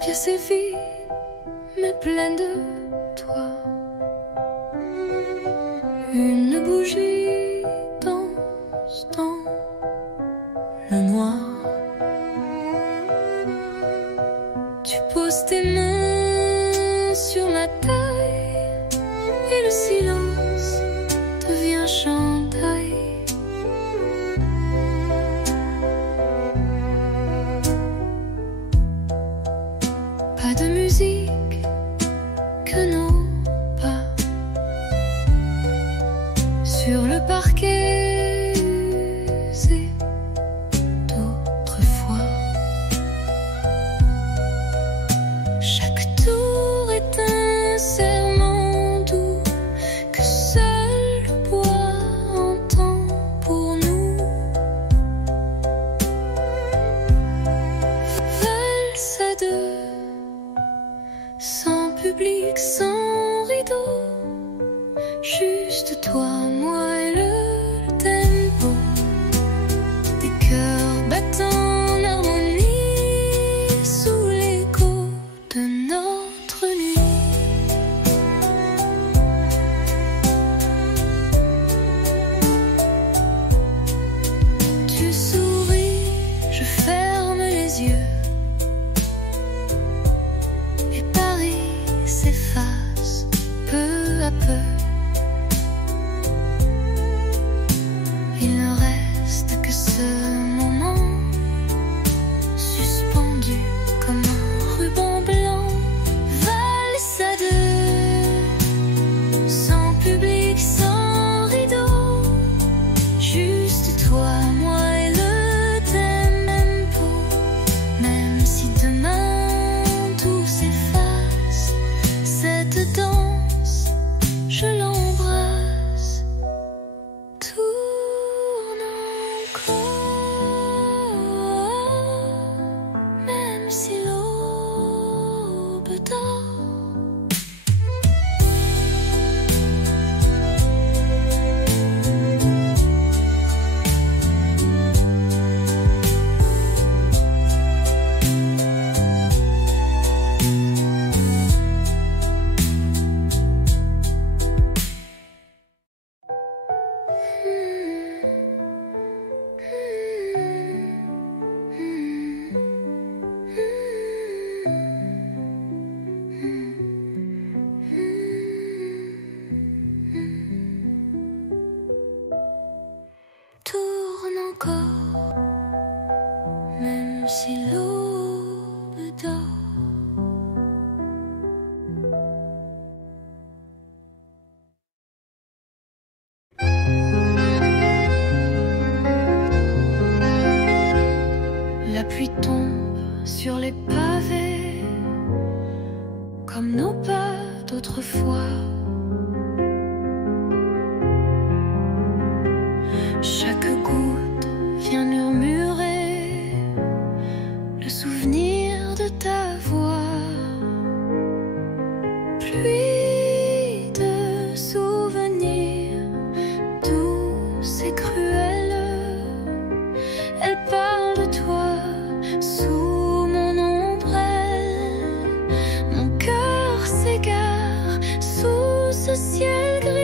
pièce est vide, mais pleine de toi. Une bougie danse dans le noir. Tu poses tes mains sur ma taille et le silence devient chantaille. Pas de musique que nos pas sur le parquet usé d'autrefois. Chaque tour est un serment doux que seul le bois entend pour nous. Valse à deux, sans public, sans rideau, juste toi, moi et le tempo des cœurs battant en harmonie sous l'écho de notre nuit. Tu souris, je ferme les yeux et Paris s'efface peu à peu. Il ne reste que ce moment suspendu comme un ruban blanc. Valse à deux, sans public, sans rideau, juste toi, moi et le tempo. Même si demain tout s'efface, cette danse, je l'embrasse. Tourne encore, même si l'aube dort. Tourne encore, même si l'aube dort. La pluie tombe sur les pavés comme nos pas d'autrefois. Chaque goutte vient murmurer le souvenir de ta voix. Pluie de souvenirs douce et cruelle, elle parle de toi sous mon ombrelle. Mon cœur s'égare sous ce ciel gris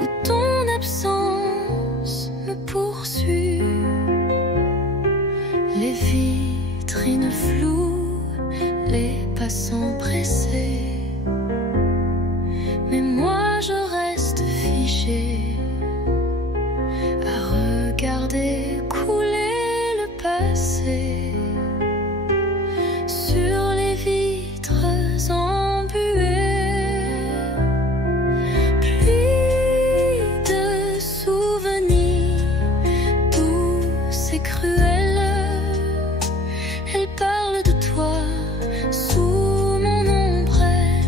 où ton absence me poursuit. Les vitrines floues, les passants pressés, mais moi je reste figée à regarder couler le passé sur les vitres embuées. Pluie de souvenirs douce et cruelle, elle parle de toi sous mon ombrelle.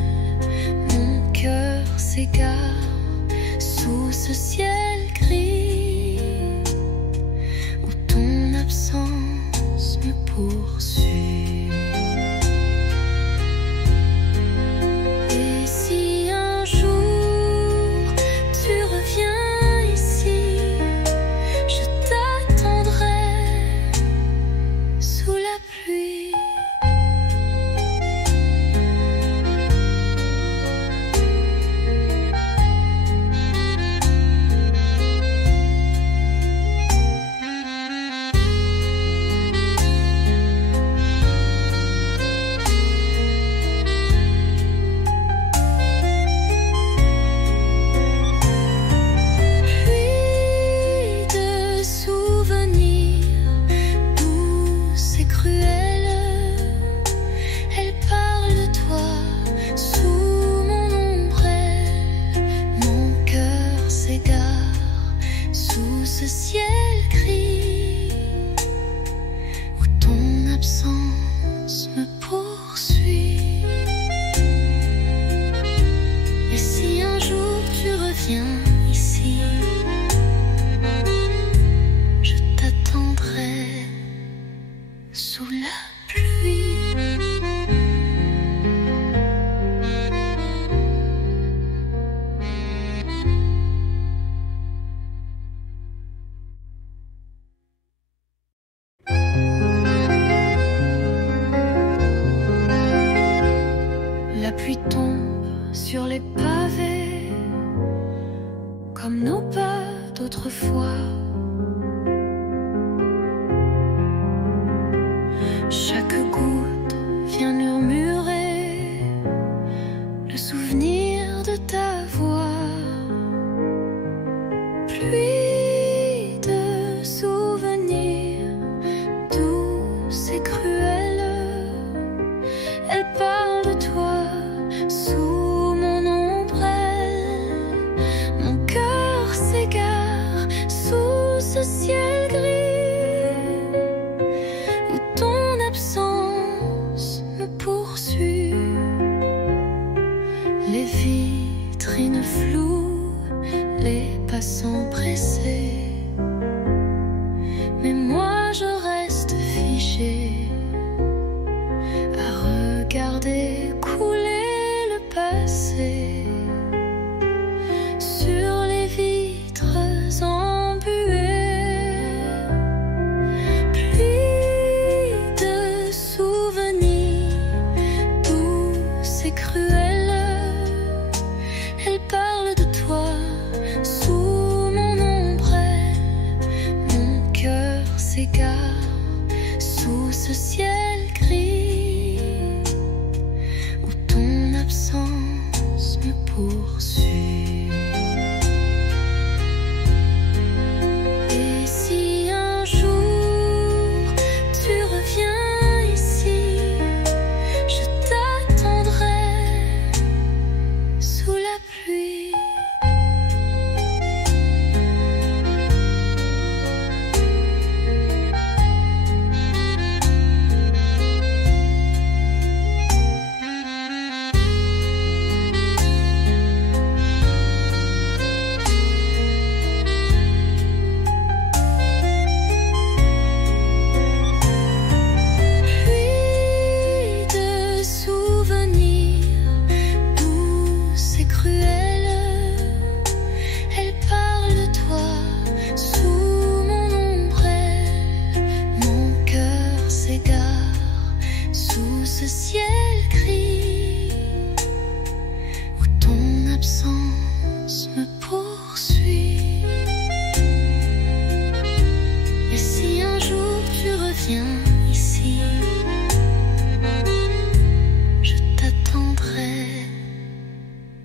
sous la pluie. La pluie tombe sur les pavés comme nos pas d'autrefois. Chaque goutte vient murmurer le souvenir de ta voix. Pluie de souvenirs douce et cruelle, elle parle de toi sous mon ombrelle. Mon cœur s'égare sous ce ciel gris où ton absence me poursuit. Les vitrines floues, les passants pressés, mais moi je reste figée à regarder couler le passé sur les vitres embuées. Pluie de souvenirs douce et cruelle, elle parle de toi sous mon ombrelle. Mon cœur s'égare sous ce ciel gris où ton absence me poursuit. Et si un jour tu reviens ici, je t'attendrai sous la pluie. Pluie de souvenirs douce et cruelle, elle parle de toi sous mon ombrelle. Mon cœur s'égare sous ce ciel gris où ton absence me poursuit. Et si un jour tu reviens ici, je t'attendrai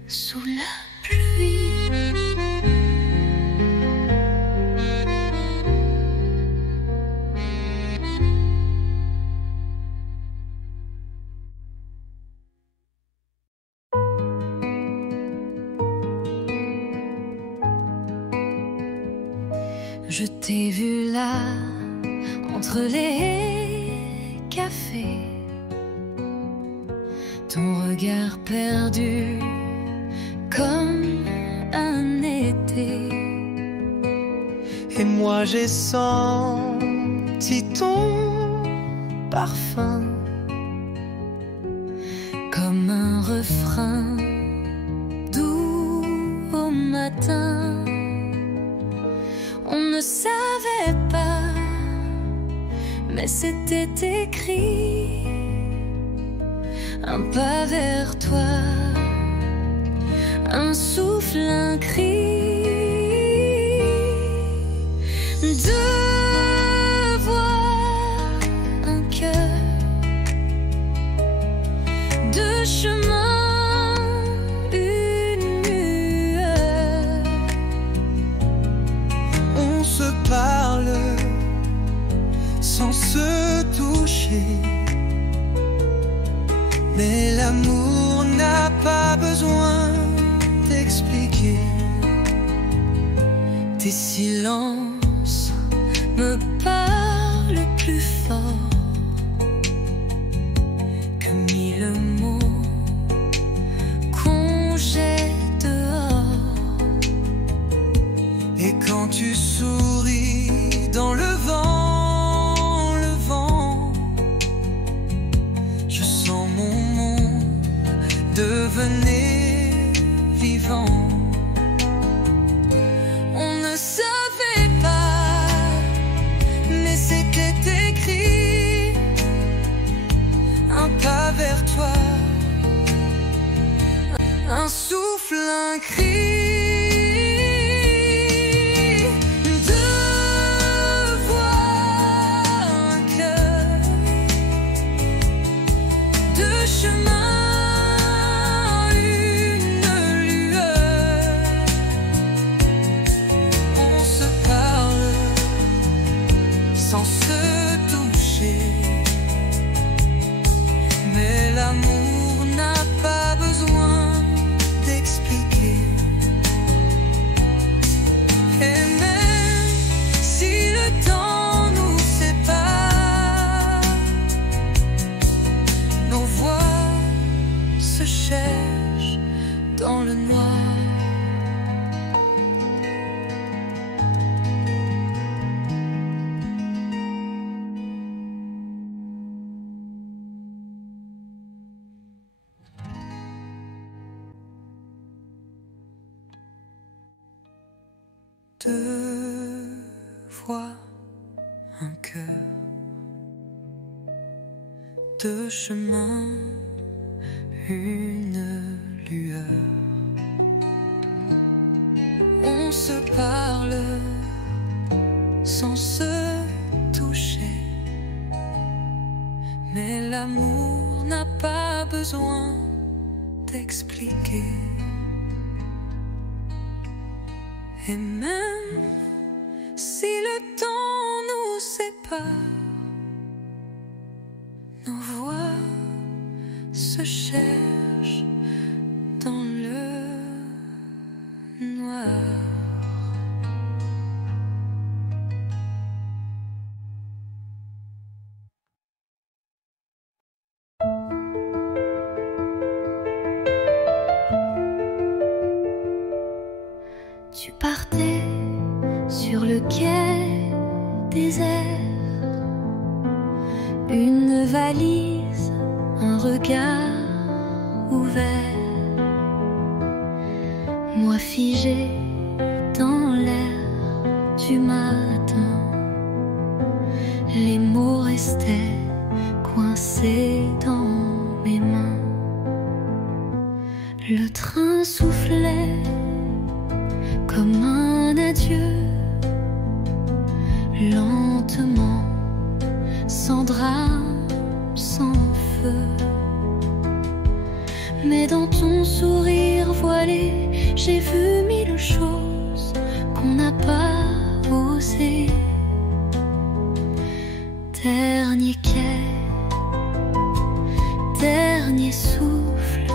sous la pluie. Je t'ai vu là, entre les cafés, ton regard perdu comme un été. Et moi j'ai senti ton parfum Comme un refrain doux au matin. On ne savait pas, mais c'était écrit. Un pas vers toi, un souffle, un cri. Deux voix, un cœur, deux chemins, une lueur. On se parle sans se toucher, mais l'amour n'a pas besoin d'expliquer. Tes silences me parlent plus fort que mille mots qu'on jette dehors. Et quand tu souris dans le vent revenait vivant. On ne savait pas, mais c'était écrit. Un pas vers toi, un souffle, un cri. Sans se toucher, mais l'amour n'a pas besoin d'expliquer. Et même si le temps nous sépare, nos voix se cherchent dans le noir. Deux voix, un cœur, deux chemins, une lueur. On se parle sans se toucher, mais l'amour n'a pas besoin d'expliquer. Et même si le temps nous sépare, nos voix se cherchent dans le noir. Tu partais sur le quai désert, une valise, un regard ouvert. Moi figé dans l'air du matin, les mots restaient coincés dans mes mains. Le train soufflait comme un adieu, lentement, sans drame, sans feu. Mais dans ton sourire voilé, j'ai vu mille choses qu'on n'a pas osé. Dernier quai, dernier souffle,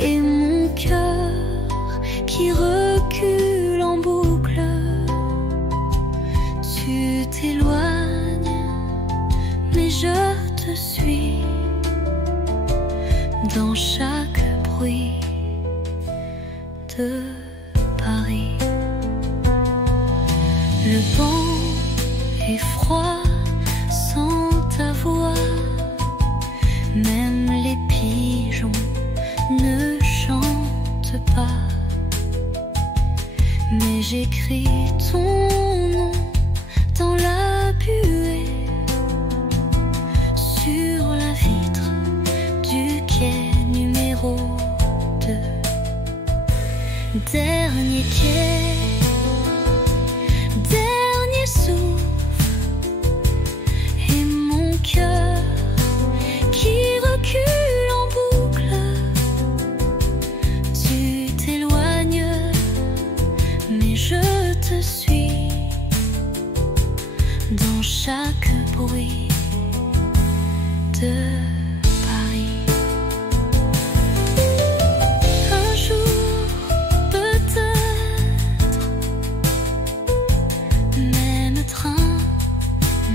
et mon cœur qui recule en boucle. Tu t'éloignes, mais je te suis dans chaque bruit de Paris. Le vent est froid sans ta voix, même les pigeons ne chantent pas. Mais j'écris ton nom dans la buée, sur la vitre du quai numéro 2. Dernier quai, dernier souffle, et mon cœur qui recule en boucle. Tu t'éloignes, mais je te suis dans chaque bruit de Paris. Un jour, peut-être, même train,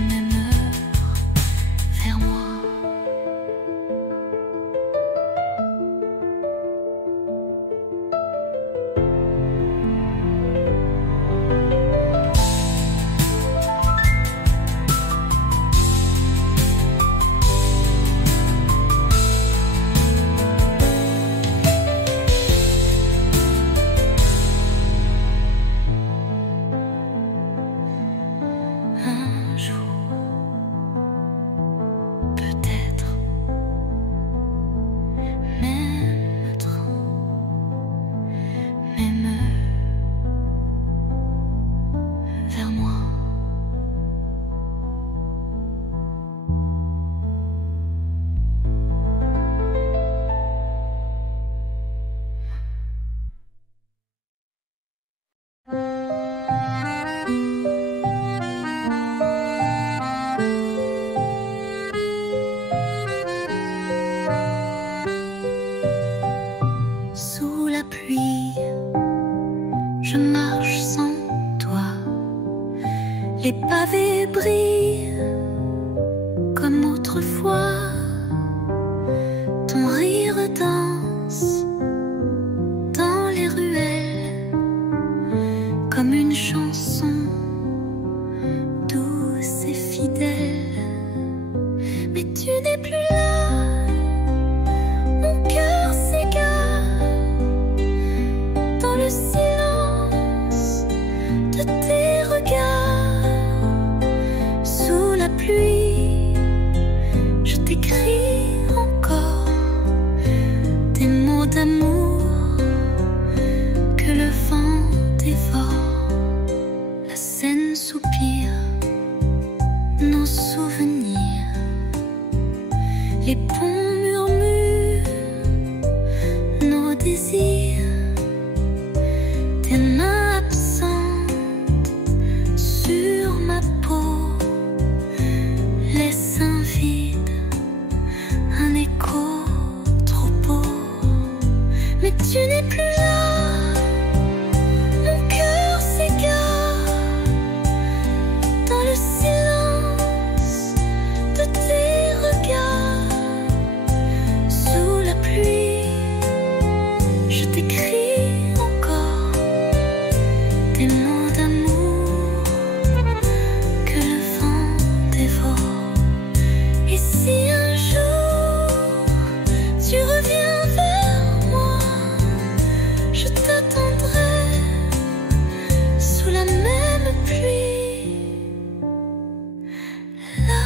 même heure, vers moi. brille comme autrefois. Ton rire danse dans les ruelles comme une chanson douce et fidèle. Mais tu n'es plus là, mon cœur s'égare dans le silence de tes regards. Sous la pluie, je t'écris encore des mots d'amour que le vent dévore. La Seine soupire nos souvenirs, les ponts murmurent nos désirs. Tes mains absentes sur ma peau laissent un vide, un écho trop beau. Mais tu n'es plus là, mon cœur s'égare dans le silence de tes regards. Sous la pluie, je t'écris encore des mots d'amour que le vent dévore. Et si un jour tu reviens vers moi, je t'attendrai sous la même pluie. Là.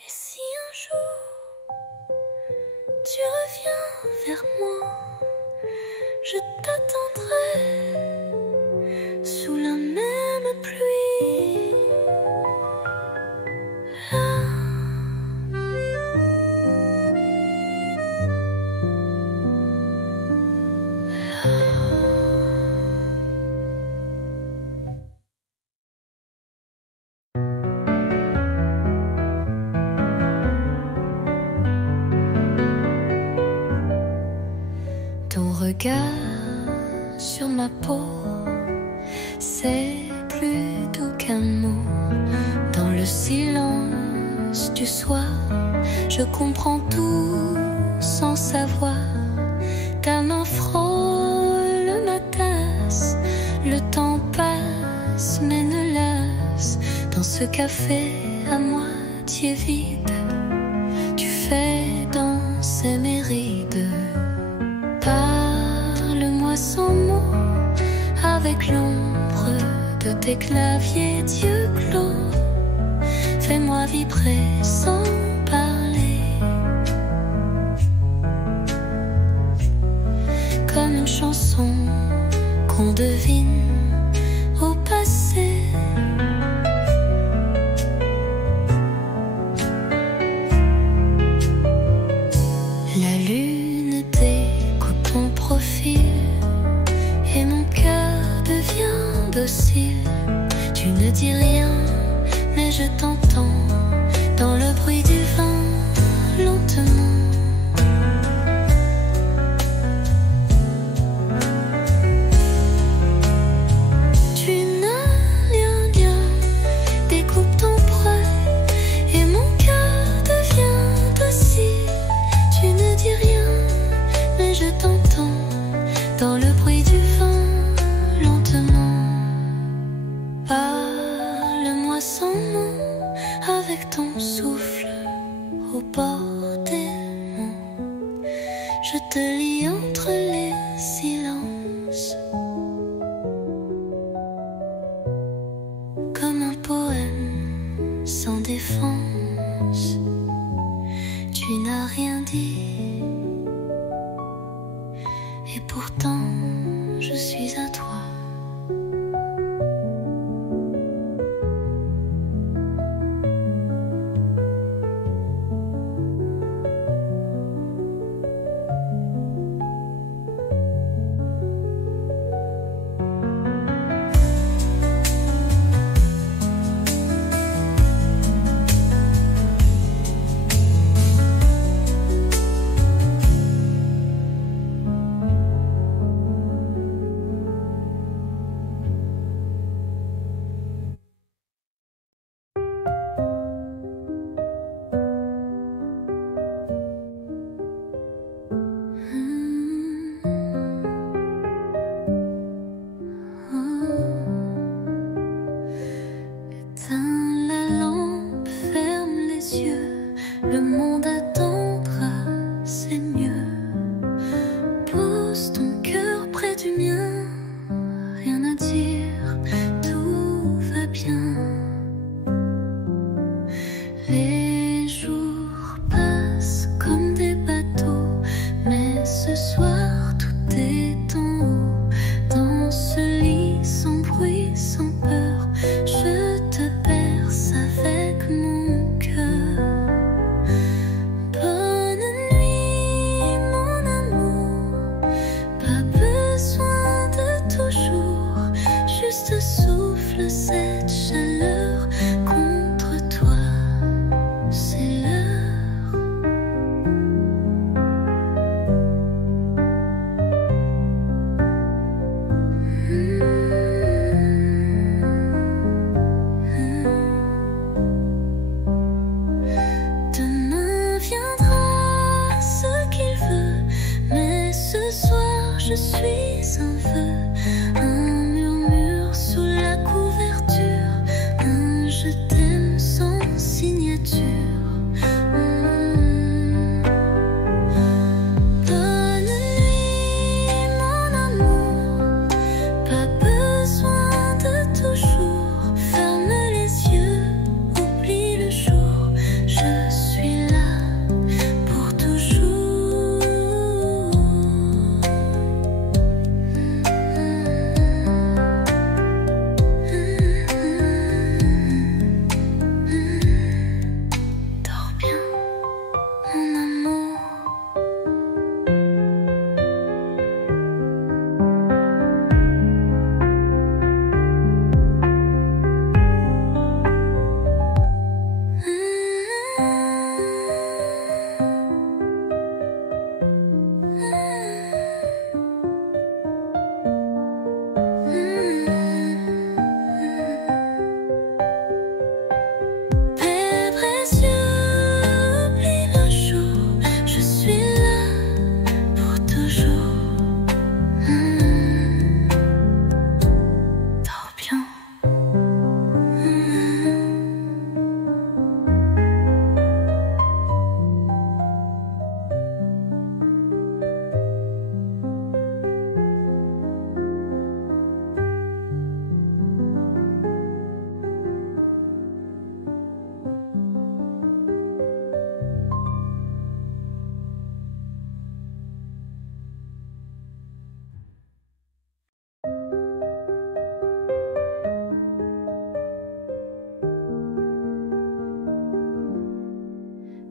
Et si un jour tu reviens vers moi, je t'attendrai sous la même pluie. Là. Ton regard sur ma peau, c'est plus doux qu'un mot. Dans le silence du soir, je comprends tout sans savoir. Ta main frôle ma tasse, le temps passe mais ne lasse. Dans ce café à moitié vide, tu fais danser mes rides. Parle-moi sans mots, avec l'ombre de tes claviers d'yeux clos. Fais-moi vibrer sans parler, comme une chanson qu'on devine au passé. La lune découpe ton profil et mon cœur devient docile. Tu ne dis rien, mais je t'entends dans le bruit du vent, lentement. Tu n'as rien, découpe ton prêt et mon cœur devient docile. Tu ne dis rien, mais je t'entends dans le bruit du vent, lentement. Parle-moi sans mots, avec ton souffle au bord des mots. Je te lis entre les silences, comme un poème sans défense. Tu n'as rien dit, et pourtant je suis à toi. je suis un vœu, un murmure sous la couverture, un je t'aime sans signature.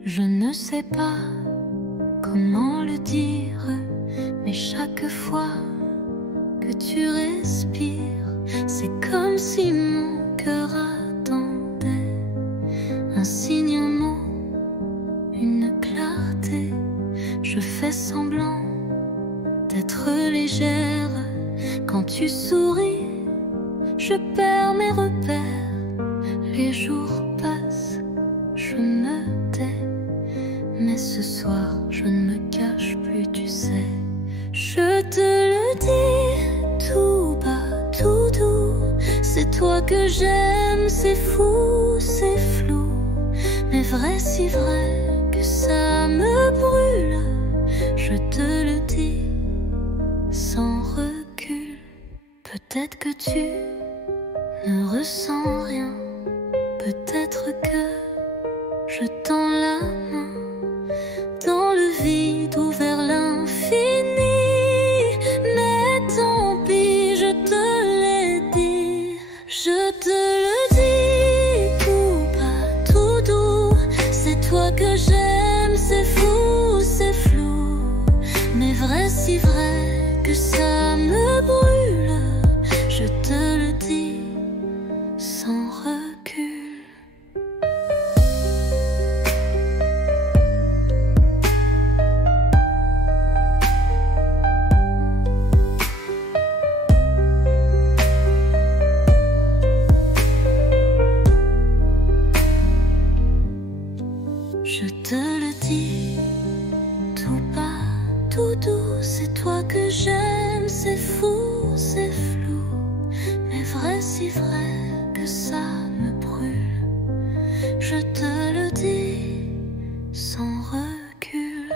Je ne sais pas comment le dire, mais chaque fois que tu respires, c'est comme si mon cœur attendait un signe, un mot, une clarté. Je fais semblant d'être légère. Quand tu souris, je perds mes repères. Les jours passent, je me tais. Mais ce soir, je ne me cache plus, tu sais. Je te le dis tout bas, tout doux. C'est toi que j'aime, c'est fou, c'est flou. Mais vrai, si vrai que ça me brûle. Je te le dis sans recul. Peut-être que tu ne ressens rien. Peut-être que je tends la main dans le vide ou vers l'infini. Mais tant pis, je te l'ai dit. Je te le dis tout bas, tout doux. C'est toi que j'aime, c'est fou, c'est flou. Mais vrai, si vrai que ça me brûle. Je te le dis sans recul. Je te le dis tout bas, tout doux. C'est toi que j'aime, c'est fou, c'est flou. Mais vrai, si vrai que ça me brûle. Je te le dis sans recul.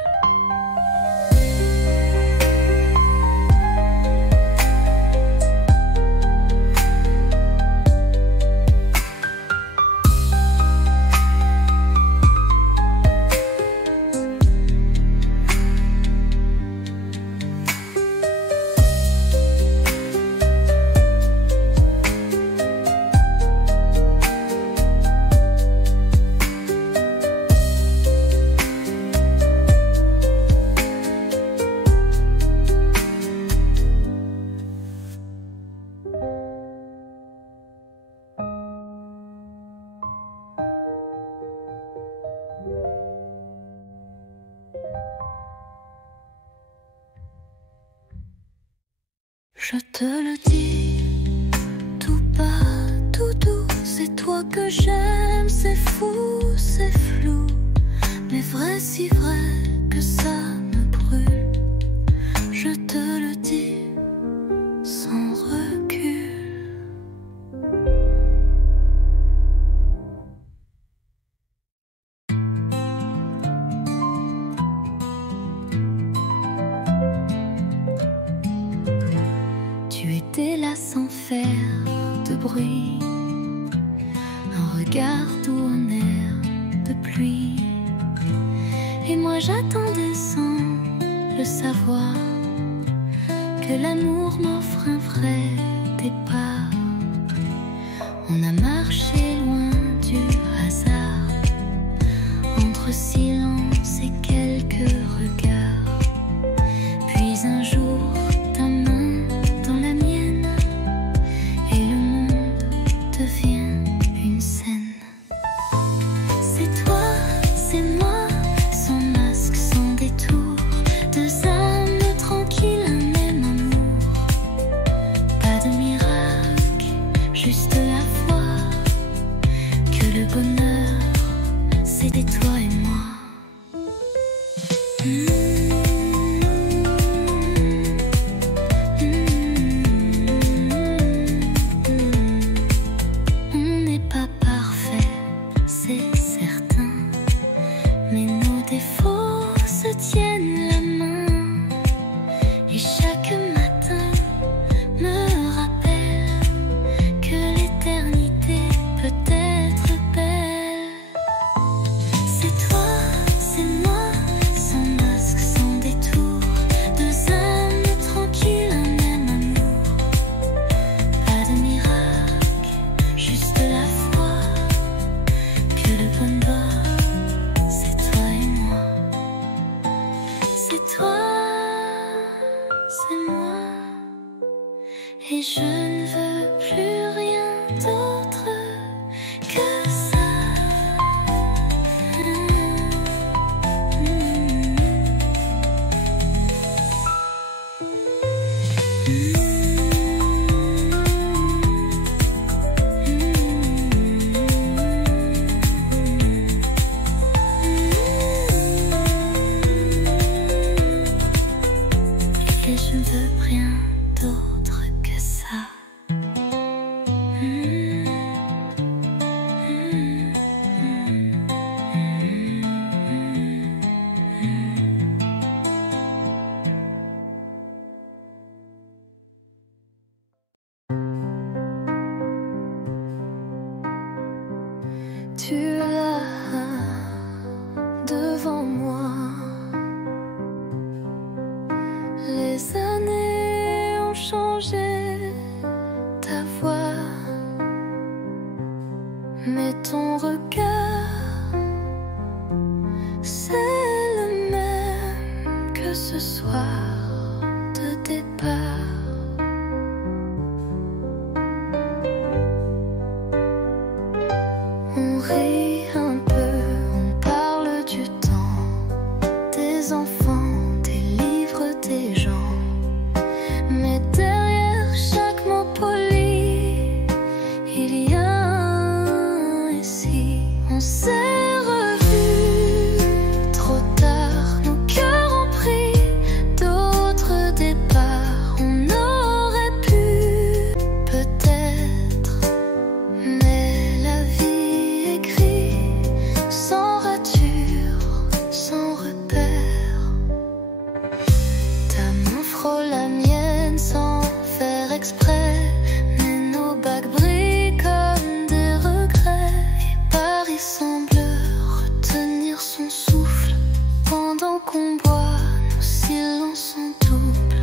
Je te le dis tout bas, tout doux. C'est toi que j'aime, c'est fou, c'est flou. Mais vrai, si vrai que ça me brûle. Je te le dis bruit, un regard doux, un air de pluie. Et moi j'attendais sans le savoir que l'amour m'offre un vrai départ. On a marché loin du hasard, entre silence et quelques regards. Puis un jour, ta main dans la mienne, et le monde devient une scène. C'est toi, c'est moi, sans masque, sans détour, deux âmes tranquilles, un même amour. Pas de miracle, juste la foi que le bonheur, c'était toi et moi. On n'est pas parfait, c'est certain, mais nos défauts se tiennent la main. Et chaque matin me rappelle que l'éternité peut être belle. C'est toi, c'est moi, sans masque, sans détour, deux âmes tranquilles, un même amour. Pas de miracle, juste la foi que le bonheur, c'est toi et moi. C'est toi, c'est moi, et je ne veux plus rien d'autre que ça. Et je ne veux rien d'autre que ça. Tu es là devant moi. Les années ont changé ta voix, mais ton regard, c'est le même que ce soir de départ. On rit un peu, on parle du temps, des enfants, des livres, des gens. Mais derrière chaque mot poli, il y a un récit. On s'est revus trop tard, nos cœurs ont pris d'autres départs. On aurait pu peut-être, mais la vie écrit sans rature, sans repère. Ta main frôle la mienne sans faire exprès, mais nos bagues brillent comme des regrets. Et Paris semble retenir son souffle pendant qu'on boit, nos silences en double.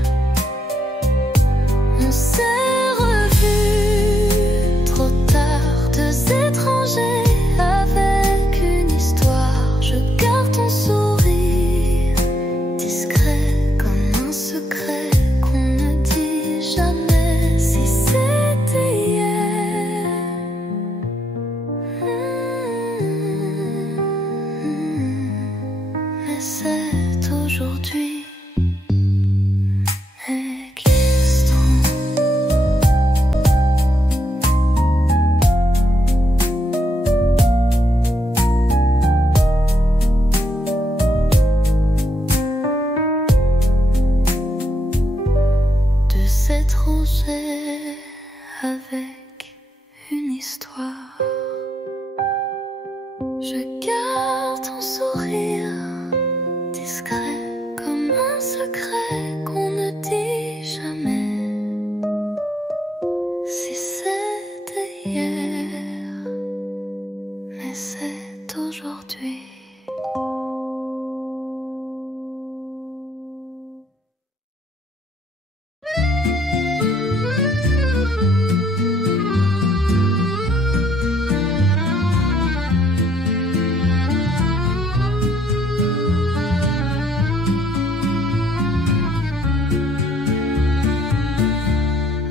On s'est revus trop tard, deux étrangers avec une histoire. Je garde ton sourire, discret comme un secret qu'on ne dit jamais. Si c'était hier, mais c'est aujourd'hui. Existant. De cette rosée avec une histoire. Je garde ton sourire, discret comme un secret qu'on ne dit jamais. Si c'était aujourd'hui.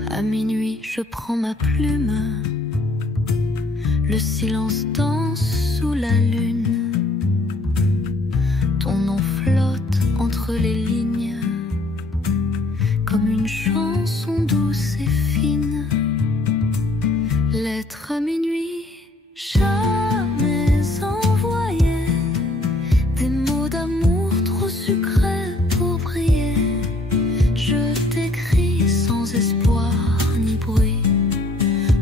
À minuit, je prends ma plume. Le silence danse sous la lune. Ton nom flotte entre les lignes, comme une chanson douce et fine. Lettre à minuit, jamais envoyée. Des mots d'amour trop sucrés pour briller. Je t'écris sans espoir ni bruit.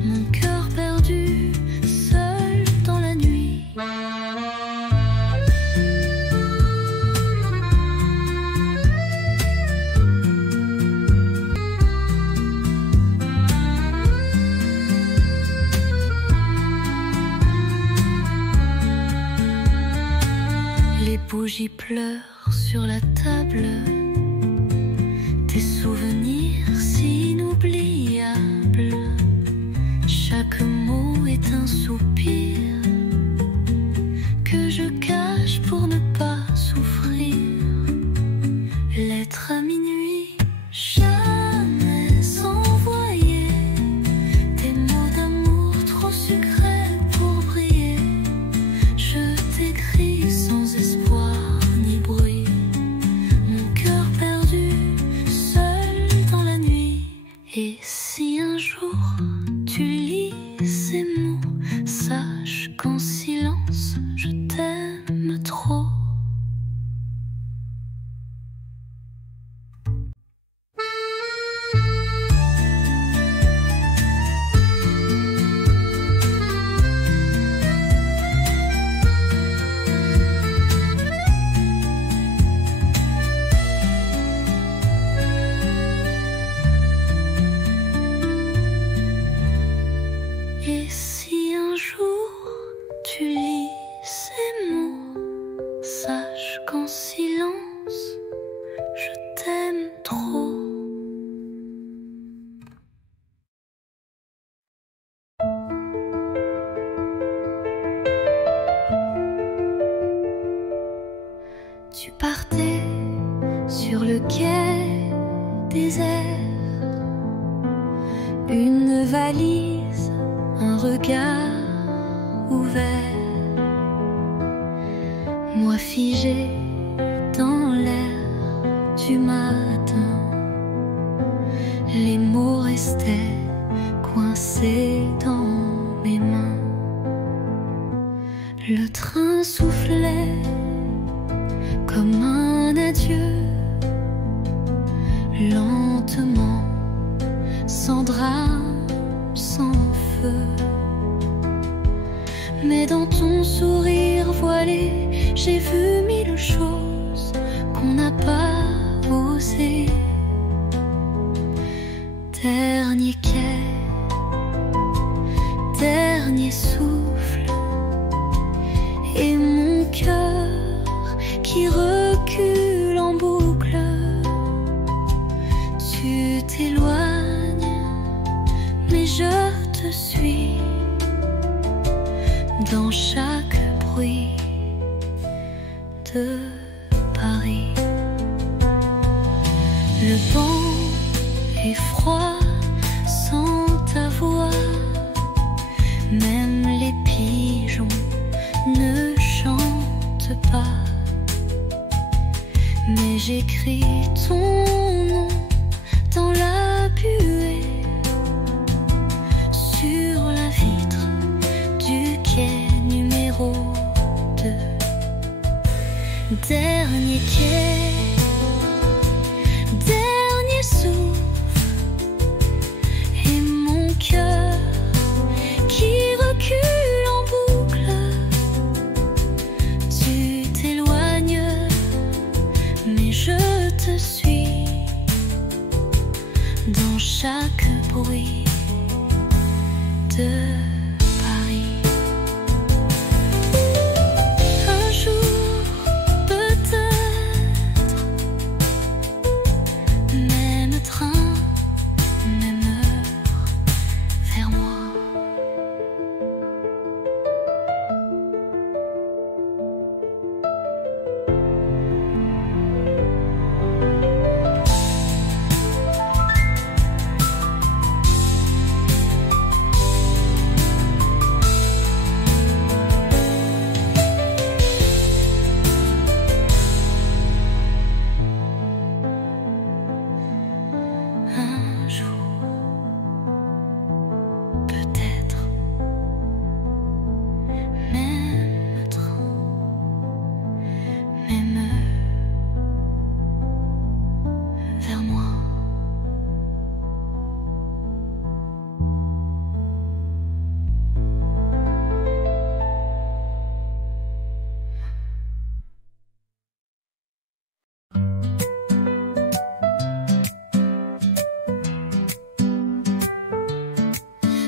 Mon cœur perdu, seul dans la nuit. Les bougies pleurent sur la table. Tes souvenirs si inoubliables. Chaque mot est un soupir que je cache pour ne pas souffrir. Lettre à minuit, jamais envoyée. Des mots d'amour trop sucrés pour briller. Je t'écris sans espoir ni bruit. Mon cœur perdu, seul dans la nuit. Et si un jour tu lis ces mots, sache qu'en silence je t'aime trop. Et si un jour tu lis ces mots, sache qu'en silence je t'aime trop. Tu partais sur le quai désert, une valise, un regard ouvert. Moi figé dans l'air du matin, les mots restaient coincés dans mes mains. Le train soufflait comme un adieu, lentement, sans drame, sans feu. Mais dans ton sourire voilé, j'ai vu mille choses qu'on n'a pas osées. Dernier quai, dernier souffle, et mon cœur qui recule en boucle. Tu t'éloignes, mais je te suis dans chaque bruit de Paris. Le vent est froid sans ta voix, même les pigeons ne chantent pas. Mais j'écris ton nom dans la buée, sur la vitre du quai numéro 2. Dernier quai, dernier souffle, et mon cœur qui recule en boucle. Tu t'éloignes, mais je te suis dans chaque bruit de Paris.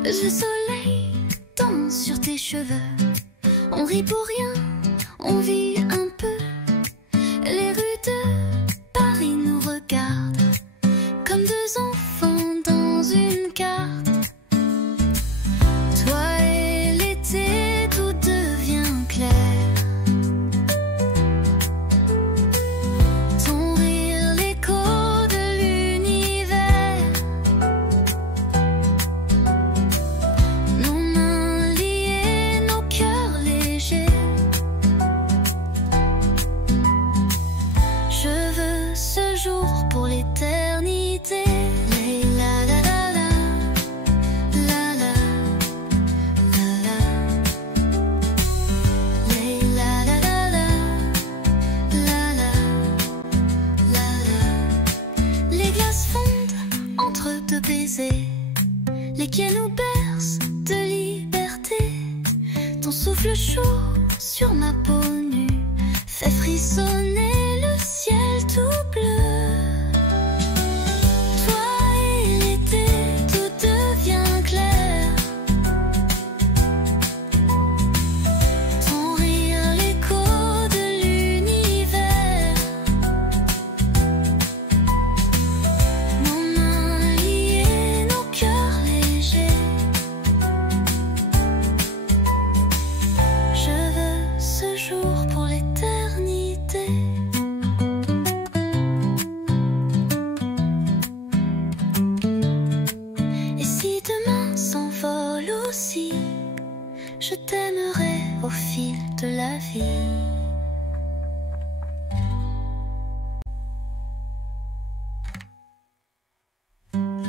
Le soleil danse sur tes cheveux. On rit pour rien, on vit un peu. Les rues de Paris nous regardent comme deux enfants dans une carte. Toi et l'été, tout devient clair. Ton rire, l'écho de l'univers. Nos mains liées, nos cœurs légers. Je veux ce jour pour l'éternité. La la la la, la la la la, la la la la, la la la la. Les glaces fondent entre deux baisers, les quais nous bercent de liberté. Ton souffle chaud sur ma peau nue fait frissonner le ciel tout bleu. Toi et l'été, tout devient clair. Ton rire, l'écho de l'univers. Nos mains liées, nos cœurs légers. Je veux ce jour pour l'éternité. Et si demain s'envole aussi, je t'aimerai au fil de la vie.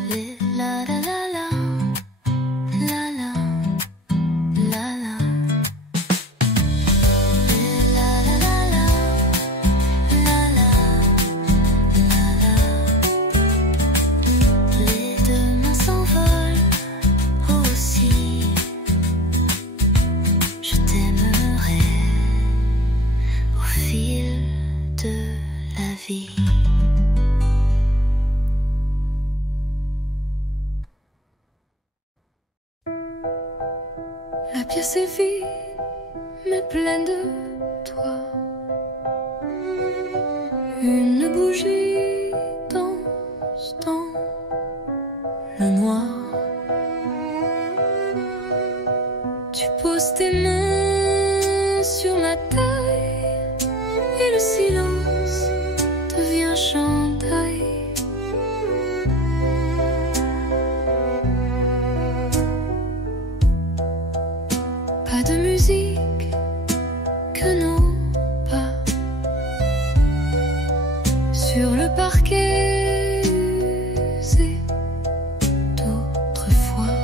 Les la la la la, la la la la. Les la la la la, la la la la. Les demain s'envolent aussi. Je t'aimerai au fil de la vie. La pièce est vide, mais pleine de toi. Une bougie danse dans le noir. Tu poses tes mains sur ma taille et le silence devient chandail. Pas de musique que nos pas sur le parquet usé d'autrefois.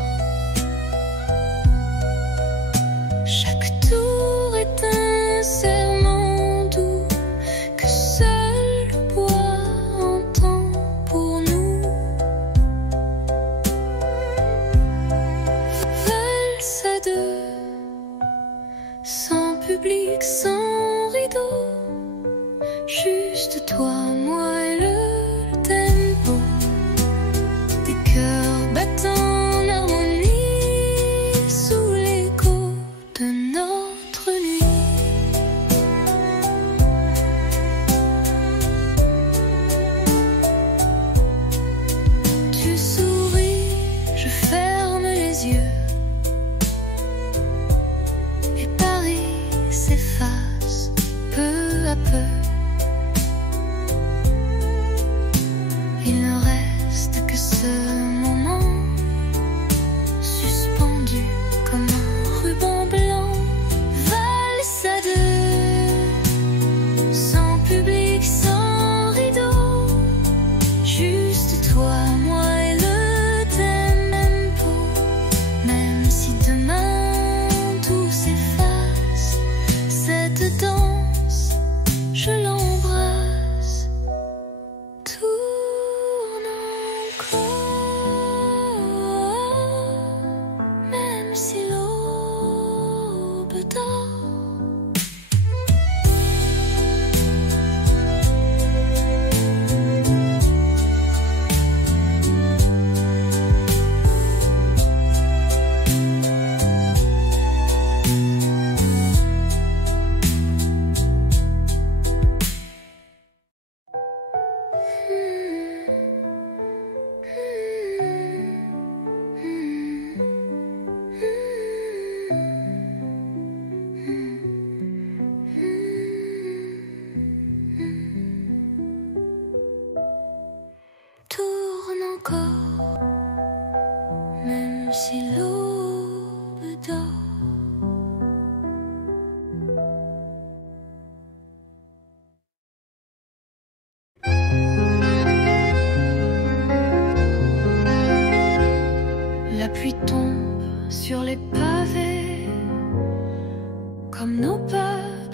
Chaque tour est un serment doux que seul le bois entend pour nous. Valse à deux, sans public, sans rideau, juste toi, moi et le tempo. Des cœurs battant en harmonie sous l'écho de notre nuit. Tu souris, je ferme les yeux. Et Paris s'efface peu à peu.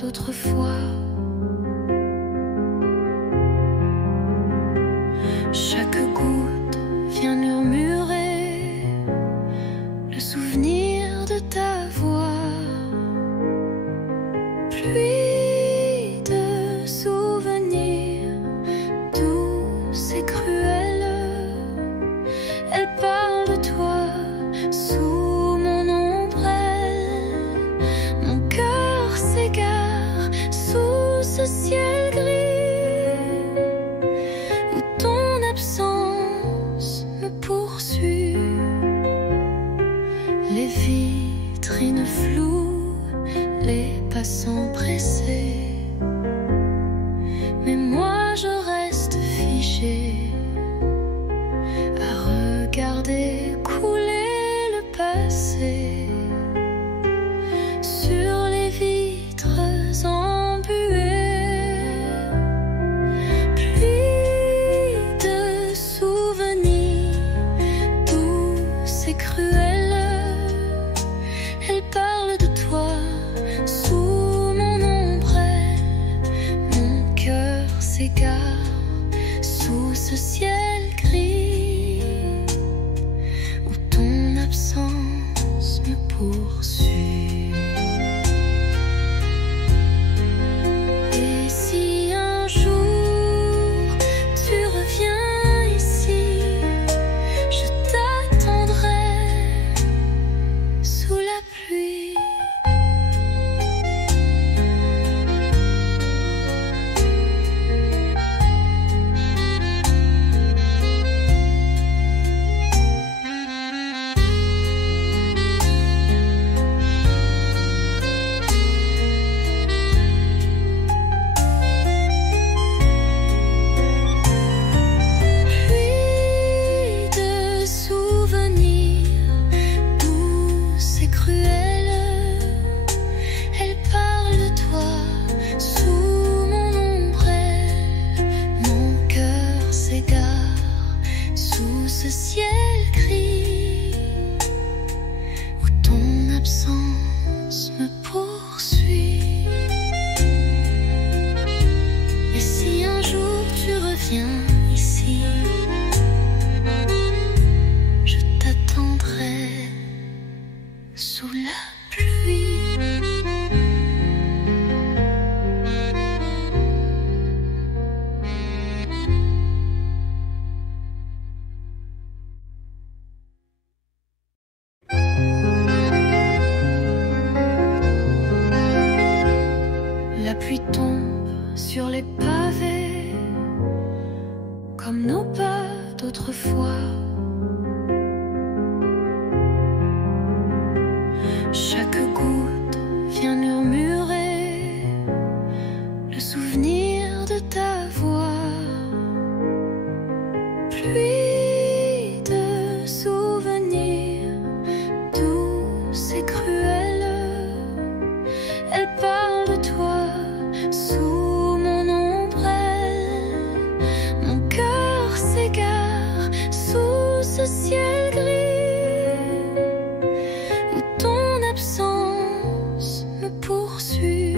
d'autrefois. Chaque goutte vient murmurer le souvenir de ta voix. Pluie de souvenirs douces et cruels, elle parle de toi sous mon ombrelle. Mon cœur s'égare sous ce ciel gris où ton absence me poursuit. Les vitrines floues, les passants pressés, mais moi je reste figée à regarder couler le passé sur les vitres embuées. Pluie de souvenirs douces et cruels, elle parle de toi sous mon ombrelle. Mon cœur s'égare sous ce ciel gris où ton absence me poursuit. Et si un jour tu reviens ici, je t'attendrai sous la pluie. Pluie de souvenirs douces et cruels, elle parle de toi sous mon ombrelle. Mon cœur s'égare sous ce ciel gris où ton absence me poursuit. Et si un jour tu reviens ici, je t'attendrai sous la pluie. La pluie tombe sur les pavés comme nos pas d'autrefois. Chaque goutte vient murmurer le souvenir de ta voix. Pluie de souvenirs douces et cruels, elle parle de toi sous mon ombrelle. Mon cœur s'égare sous ce ciel gris où ton absence me poursuit.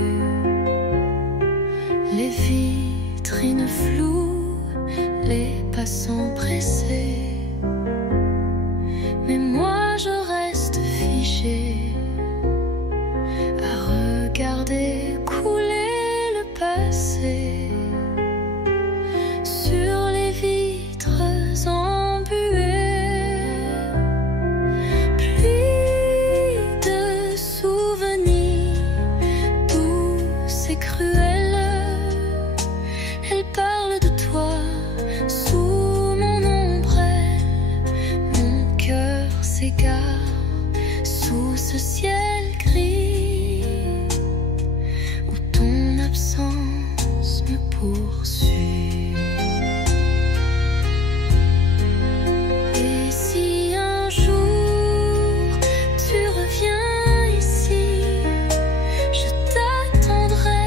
Les vitrines floues, les passants pressés, mais moi je reste figée à regarder couler le passé sur les vitres embuées. Pluie de souvenirs douces et cruels, elle parle de toi sous mon ombrelle. Mon cœur s'égare sous ce ciel gris où ton absence me poursuit. Et si un jour tu reviens ici, je t'attendrai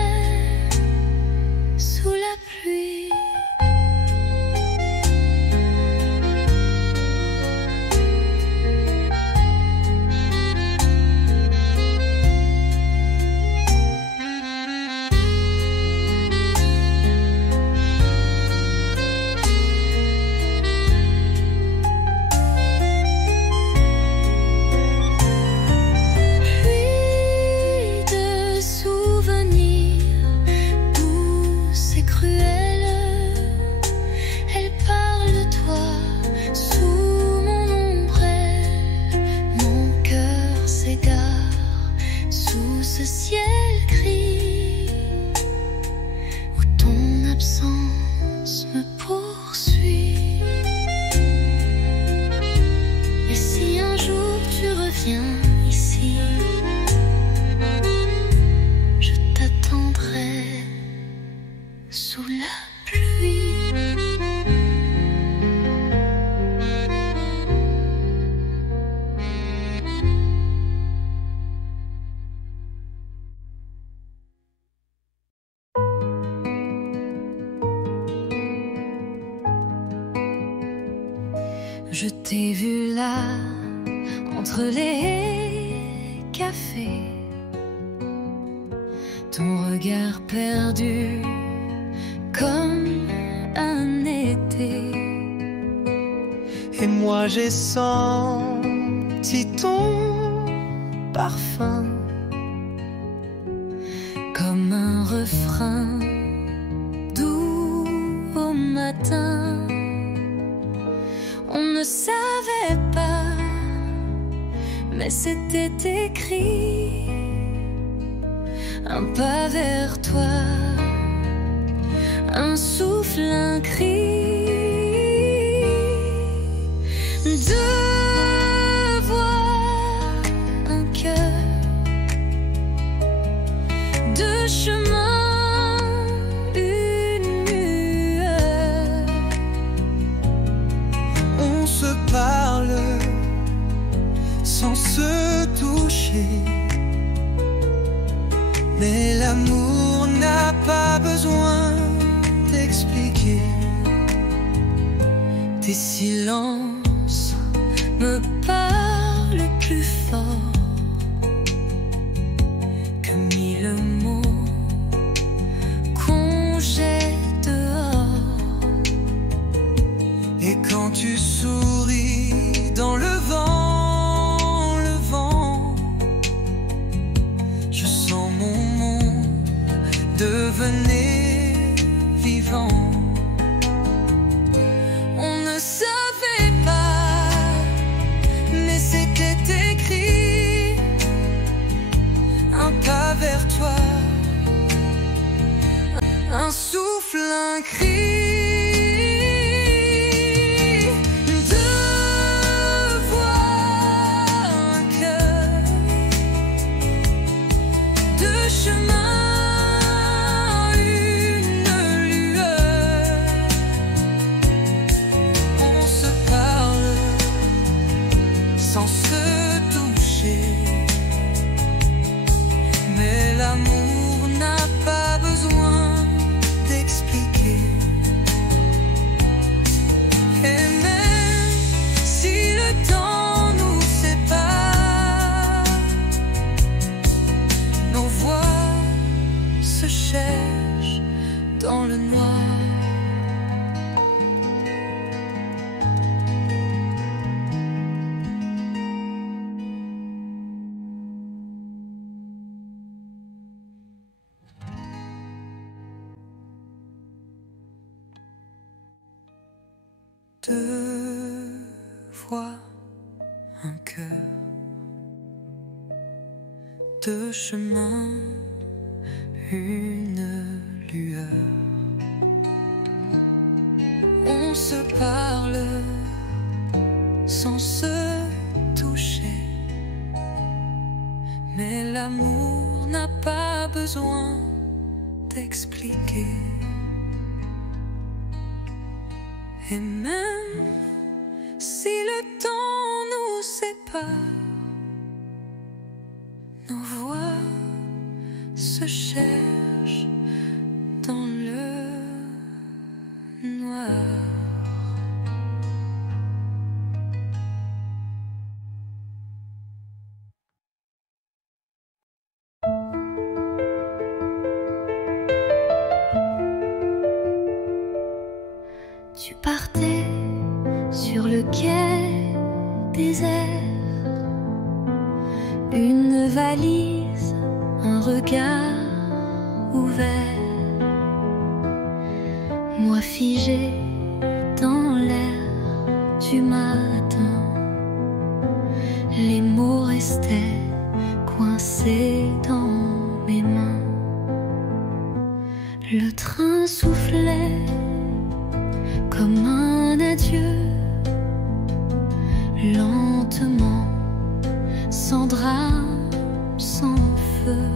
sous la pluie. Je t'ai vu là, entre les cafés, ton regard perdu comme un été. Et moi j'ai senti ton parfum comme un refrain doux au matin. On ne savait pas, mais c'était écrit. Un pas vers toi, un souffle, un cri. Deux voix, un cœur, deux chemins, une lueur. On se parle sans se toucher, mais l'amour n'a pas besoin d'expliquer. Tes silences me parlent plus fort que mille mots qu'on jette dehors. Et quand tu souris dans le vent, je sens mon monde devenir vivant. On ne savait pas, mais c'était écrit. Un pas vers toi, Un souffle, un cri. Deux voix, un cœur, deux chemins, une lueur. on se parle sans se toucher, mais l'amour n'a pas besoin d'expliquer. Et même si le temps nous sépare, nos voix se cherchent dans le noir. Deux voix, un cœur, deux chemins, une lueur. On se parle sans se toucher, mais l'amour n'a pas besoin d'expliquer. Et même si le temps nous sépare, nos voix se cherchent dans le noir. Tu partais sur le quai désert, une valise, un regard ouvert. Moi figé dans l'air du matin, les mots restaient coincés dans mes mains. Le train soufflait comme un adieu, lentement, sans drame, sans feu.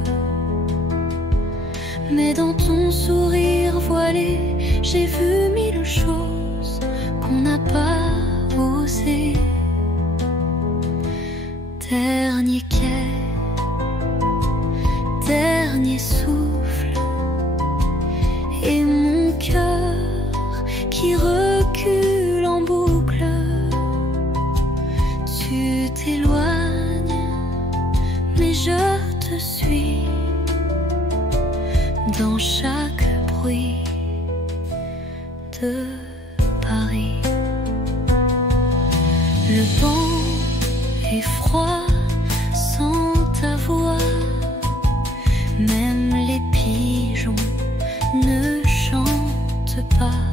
Mais dans ton sourire dévoilé, j'ai vu mille choses qu'on n'a pas osé. Dernier quai, dernier souffle, et mon cœur qui recule en boucle. Tu t'éloignes, mais je te suis dans chaque bruit de Paris. Le vent est froid sans ta voix, même les pigeons ne chantent pas.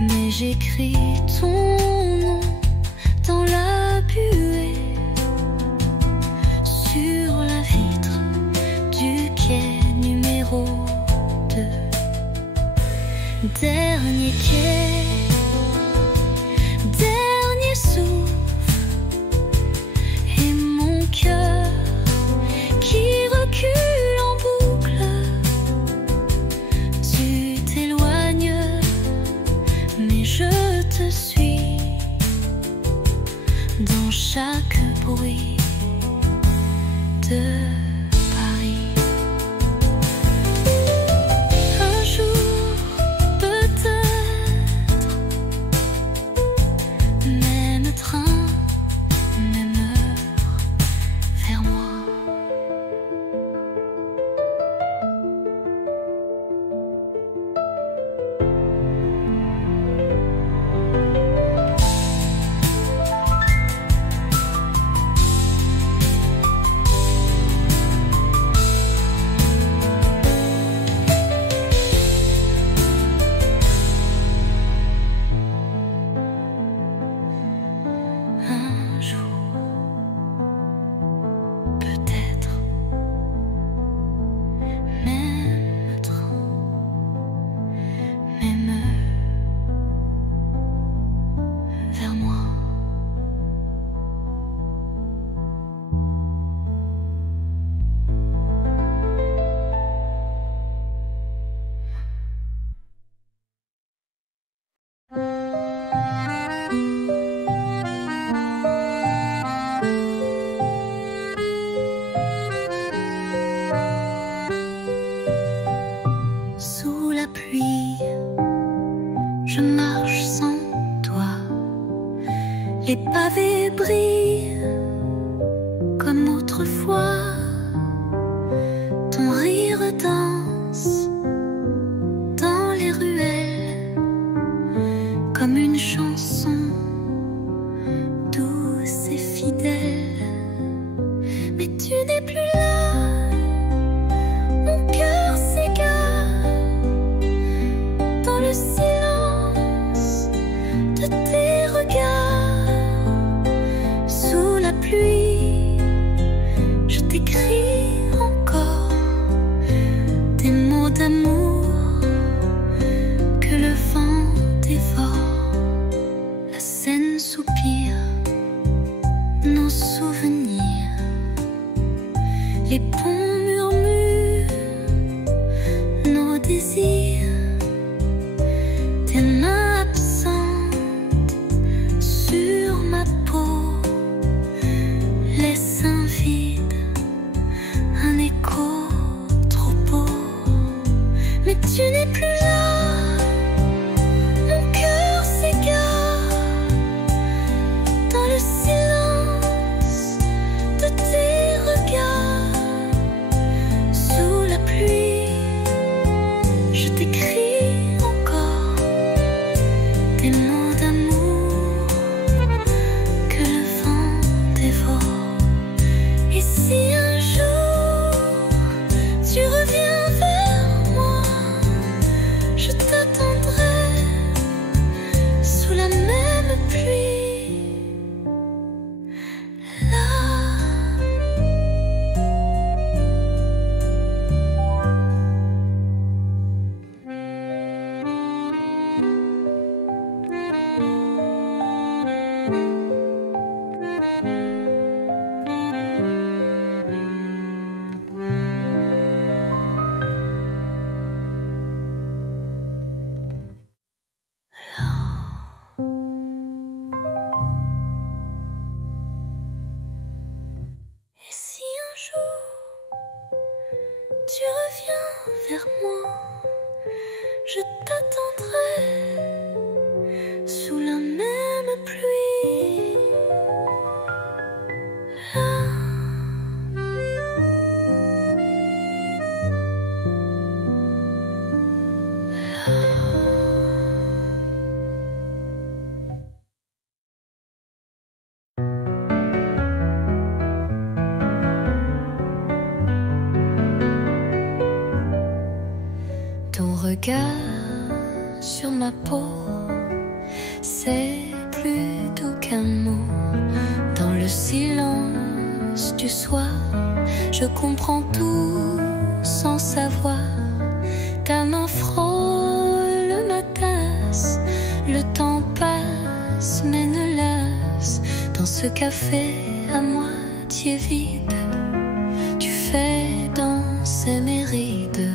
Mais j'écris ton nom dans la buée sur la vitre du quai numéro 2. Dernier quai, dernier souffle, et mon cœur qui recule en boucle. Tu t'éloignes, mais je te suis dans chaque bruit de Paris. Un jour, peut-être, même train, même heure, vers moi. Un jour, peut-être, même train, même heure, vers moi. Sous la pluie, je marche sans toi. Les pavés brillent comme autrefois. Ton rire danse dans les ruelles comme une chanson douce et fidèle. Mais tu n'es plus là, mon cœur s'égare dans le silence de tes regards. Sous la pluie, je t'écris encore des mots d'amour que le vent dévore. La Seine soupire nos souvenirs, les ponts murmurent nos désirs. Tes mains absentes sur ma peau laissent un vide, un écho trop beau. Mais tu n'es plus là, mon cœur s'égare dans le silence de tes regards. Sous la pluie, je t'écris encore des mots d'amour que le vent dévore. Et si un jour tu reviens vers moi, viens vers moi, je t'attendrai sous la même pluie. Ton regard sur ma peau, c'est plus doux qu'un mot. Dans le silence du soir, je comprends tout sans savoir. Ta main frôle ma tasse, le temps passe mais ne lasse. Dans ce café à moitié vide, tu fais danser mes rides.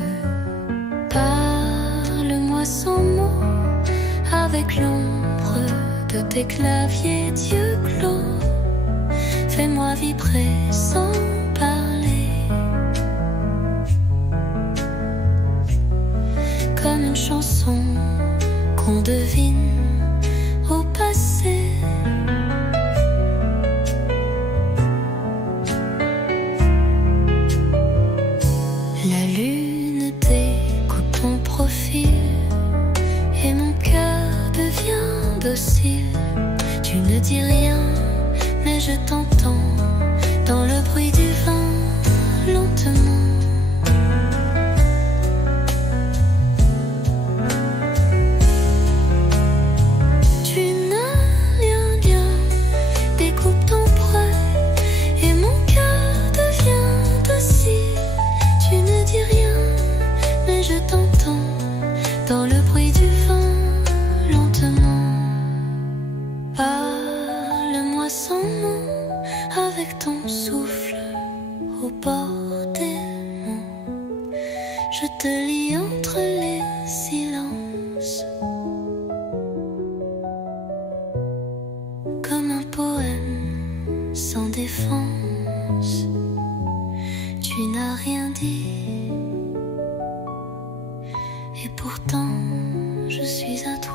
Parle-moi sans mots, avec l'ombre de tes claviers d'yeux clos. Fais-moi vibrer sans parler, comme une chanson qu'on devine au passé. La lune découpe ton profil et mon cœur devient docile. Tu ne dis rien, mais je t'entends dans le bruit du vent, lentement. Tu n'as rien bien, découpe ton poids et mon cœur devient docile. Tu ne dis rien, mais je t'entends dans le bruit du vent, lentement. Parle-moi sans mots, avec ton souffle au bord des mots. Je te lis entre les silences, comme un poème sans défense. Tu n'as rien dit, et pourtant je suis à toi.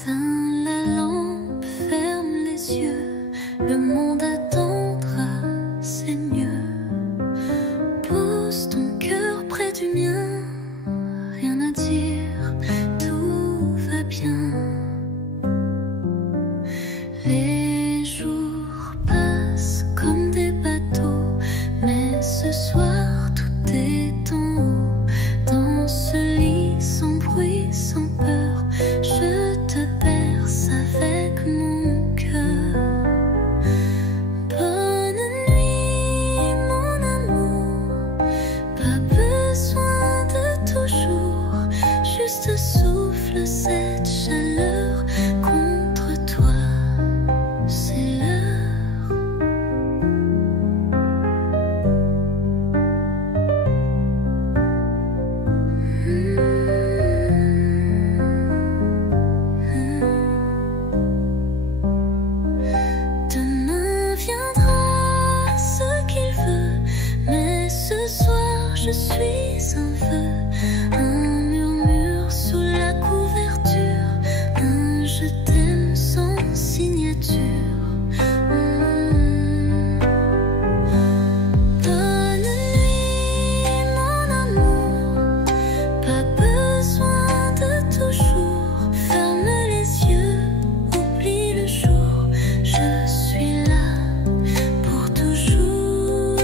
Éteins la lampe, ferme les yeux, le monde attendra, c'est mieux. Pose ton cœur près du mien, rien à dire, tout va bien. Les jours passent comme des bateaux, mais ce soir tout est en haut. Dans ce lit sans bruit, sans peur, je te berce avec mon cœur. Bonne nuit mon amour, pas besoin de toujours, juste souffle cette chaleur contre toi, c'est l'heure. Demain viendra ce qu'il veut, mais ce soir je suis un vœu, un murmure sous la couverture, un je t'aime sans signature. Bonne nuit mon amour, pas besoin de toujours, ferme les yeux, oublie le jour, je suis là pour toujours.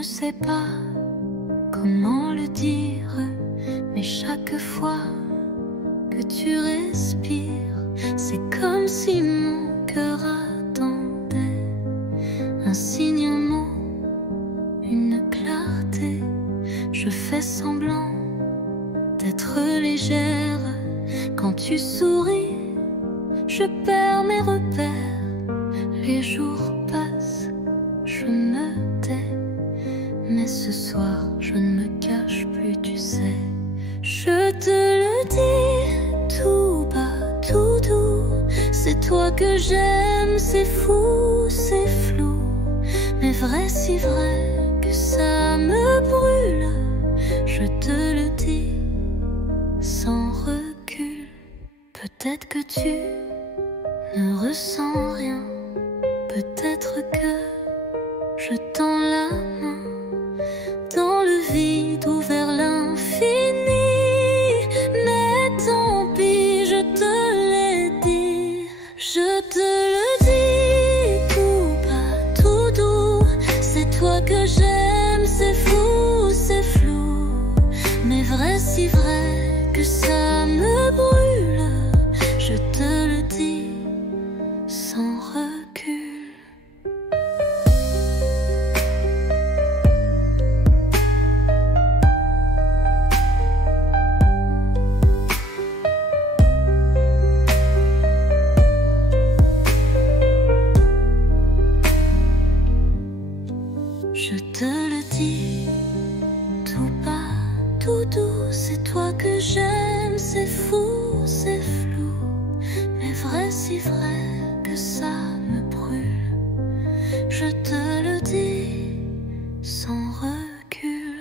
ne sais pas comment le dire, mais chaque fois que tu respires, c'est comme si mon cœur attendait un signe, un mot, une clarté. Je fais semblant d'être légère. Quand tu souris, je perds mes repères. Les jours passent, je me tais, mais ce soir je ne me cache plus, tu sais. Je te le dis tout bas, tout doux, c'est toi que j'aime, c'est fou, c'est flou, mais vrai, si vrai que ça me brûle. Je te le dis sans recul. Peut-être que tu ne ressens rien, peut-être que je tends la main dans le vide ou vers l'infini. Mais tant pis, je te l'ai dit. Je te le dis tout bas, tout doux, c'est toi que j'aime, c'est fou, c'est flou, mais vrai, si vrai que ça me brûle. Je te le dis sans recul. Je te le dis tout bas, tout doux, c'est toi que j'aime, c'est fou, c'est flou, mais vrai, si vrai que ça me brûle. Je te le dis sans recul.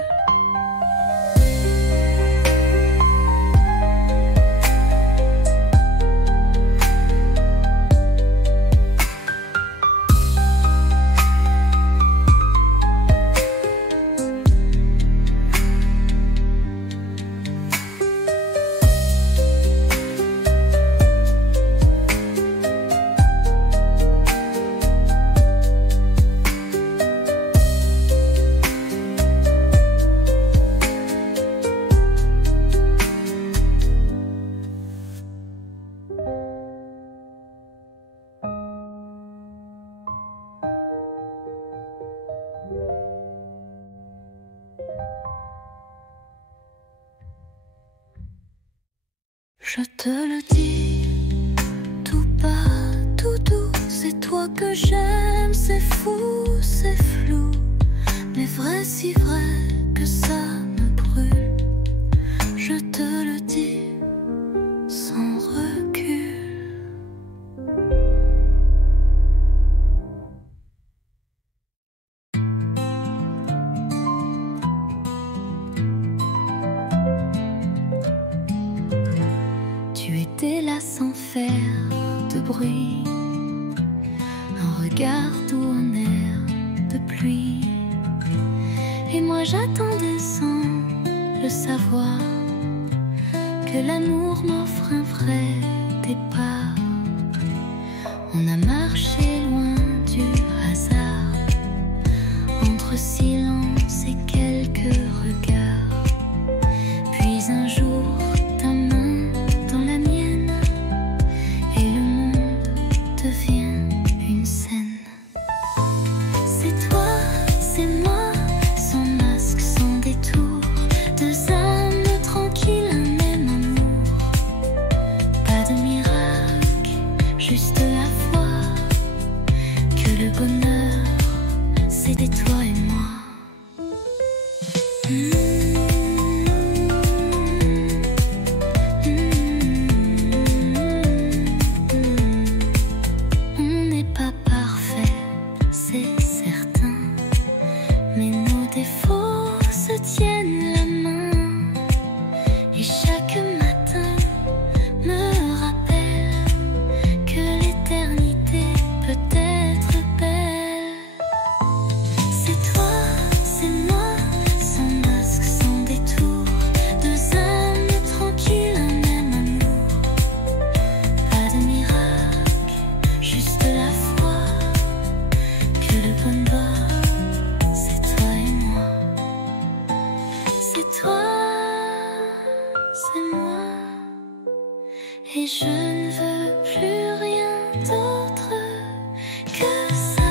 Je te le dis tout bas, tout doux, c'est toi que j'aime, c'est fou, c'est flou, mais vrai, si vrai que ça me brûle. Je te le dis sans recul. Tu étais là sans faire de bruit, un regard doux, un air de pluie, et moi j'attendais sans le savoir que l'amour m'offre un vrai départ. On a marché loin du hasard, entre silence et quelques regards, puis un jour ta main dans la mienne, et le monde devient une scène. C'est toi, c'est moi, sans masque, sans détour, deux âmes tranquilles, un même amour. Pas de miracle, juste la foi que le bonheur, c'était toi et moi. Et je ne veux plus rien d'autre que ça.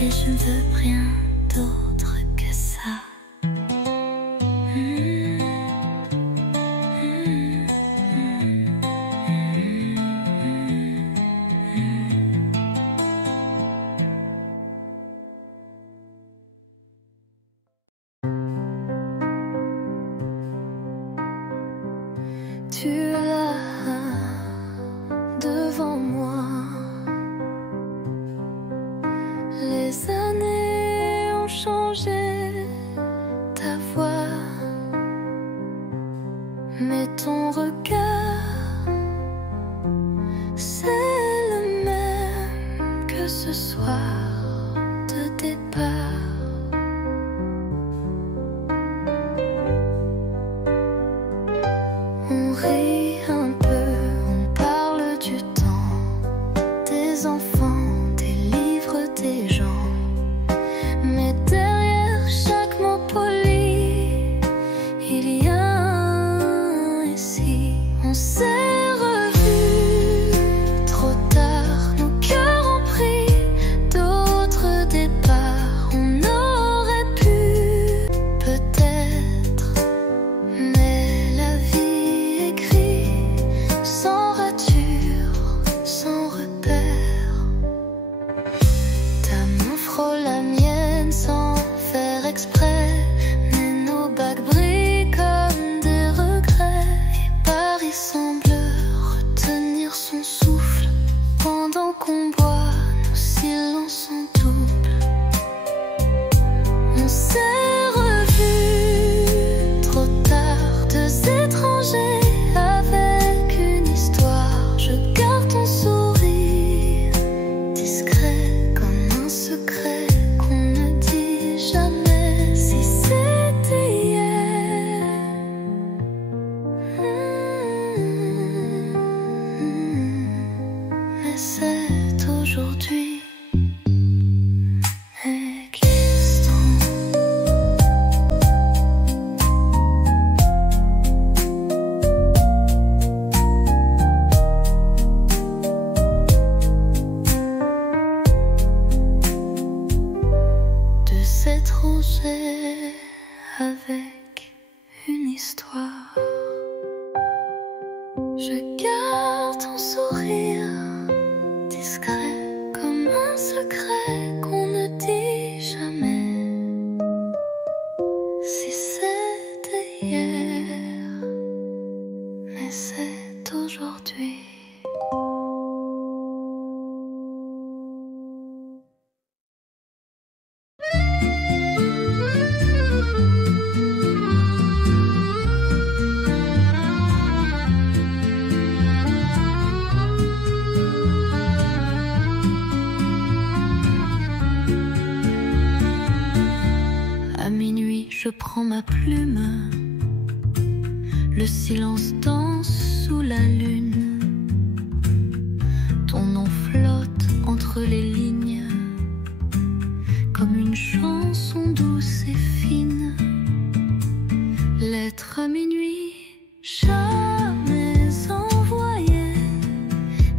Et je ne veux rien d'autre que ça. Tu es là devant moi. Les années ont changé ta voix, mais ton regard, c'est le même que ce soir de départ. On rit un peu, on parle du temps, des enfants, des livres, des gens. Mais derrière chaque mot poli, il y a un ici. On s'est revus trop tard, nos cœurs ont pris d'autres départs. On aurait pu peut-être, mais la vie écrit sans rature, sans repère. Ta main frôle la mienne sans faire exprès, mais nos bagues brillent comme des regrets. Et Paris semble retenir son souffle pendant qu'on boit nos silences en double. On s'est revus trop tard, deux étrangers avec une histoire. Je garde ton sourire discret comme un secret qu'on ne dit jamais. Si c'était hier, mais c'est aujourd'hui. Existant. De s'étranger avec une histoire. Je garde ton sourire discret comme un secret qu'on ne dit jamais. Si c'était hier, mais c'est aujourd'hui. À minuit, je prends ma plume. Le silence danse sous la lune. Ton nom flotte entre les lignes, comme une chanson douce et fine. Lettre à minuit, jamais envoyée.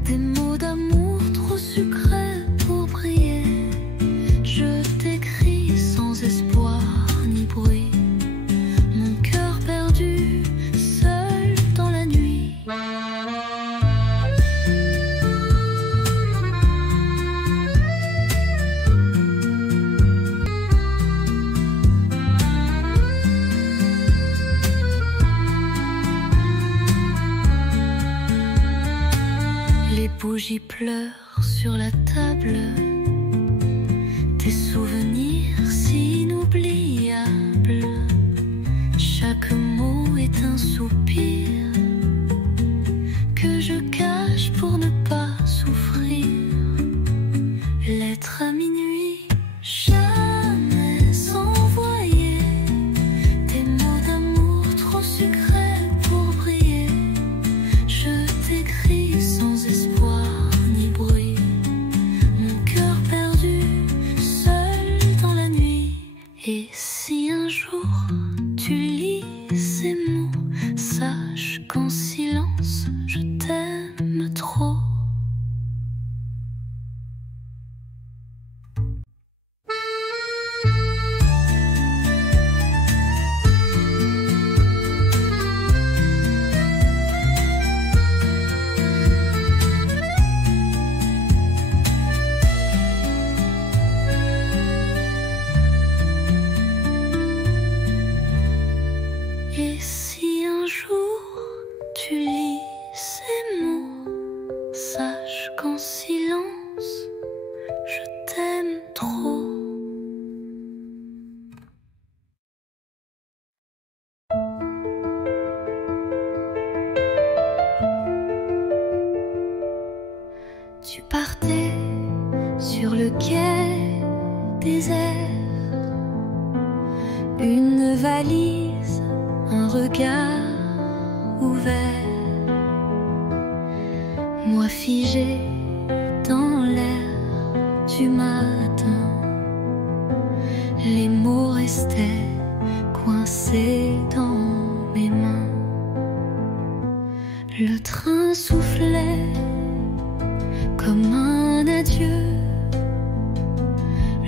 Des mots d'amour trop sucrés pour briller. Je t'écris sans espoir ni bruit, mon cœur perdu, seul dans la nuit. Les bougies pleurent sur la table, tes souvenirs si inoubliables. Chaque mot est un soupir que je cache pour ne pas souffrir. Lettre à minuit, jamais envoyée. trop. Tu partais sur le quai désert, une valise, un regard ouvert, moi figé dans l'air du matin. Les mots restaient coincés dans mes mains. Le train soufflait comme un adieu,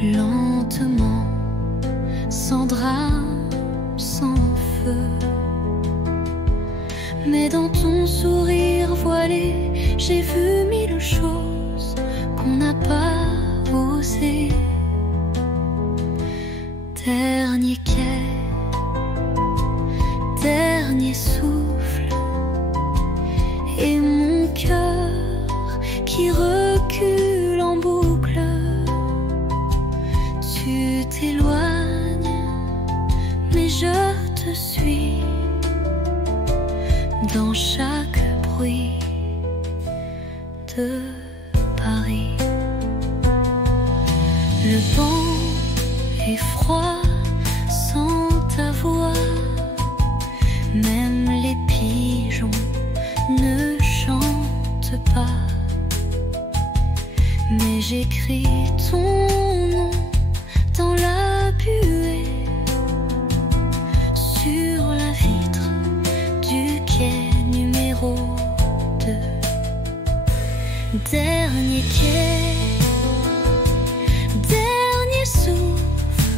lentement, sans drame, sans feu. Mais dans ton sourire voilé, j'ai vu mille choses qu'on n'a pas osé. Dernier quai, dernier souffle, et mon cœur qui recule en boucle. Tu t'éloignes, mais je te suis dans chaque bruit de Paris. Le vent est froid sans ta voix, même les pigeons ne chantent pas. Mais j'écris ton nom dans la buée, sur la vitre du quai numéro 2. Dernier quai, dernier souffle,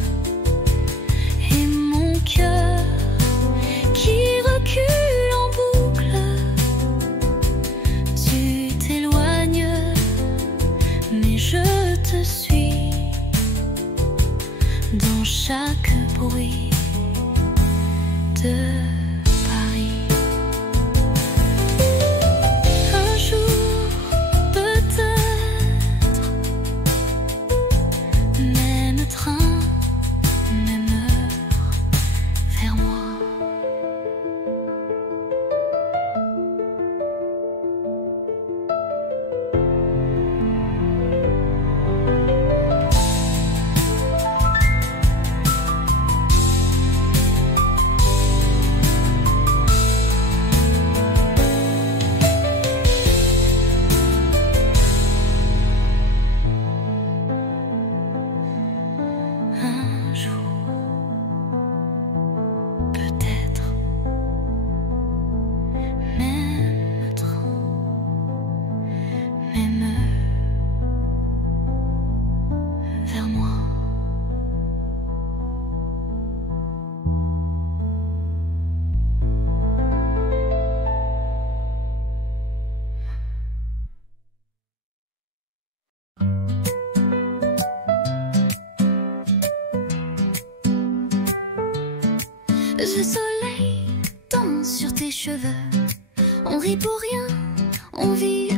et mon cœur qui recule en boucle. Tu t'éloignes, mais je te suis dans chaque bruit de Paris. Un jour, peut-être, même train, même heure, vers moi. Un jour, peut-être, même train, même heure, vers moi. Le soleil danse sur tes cheveux, on rit pour rien, on vit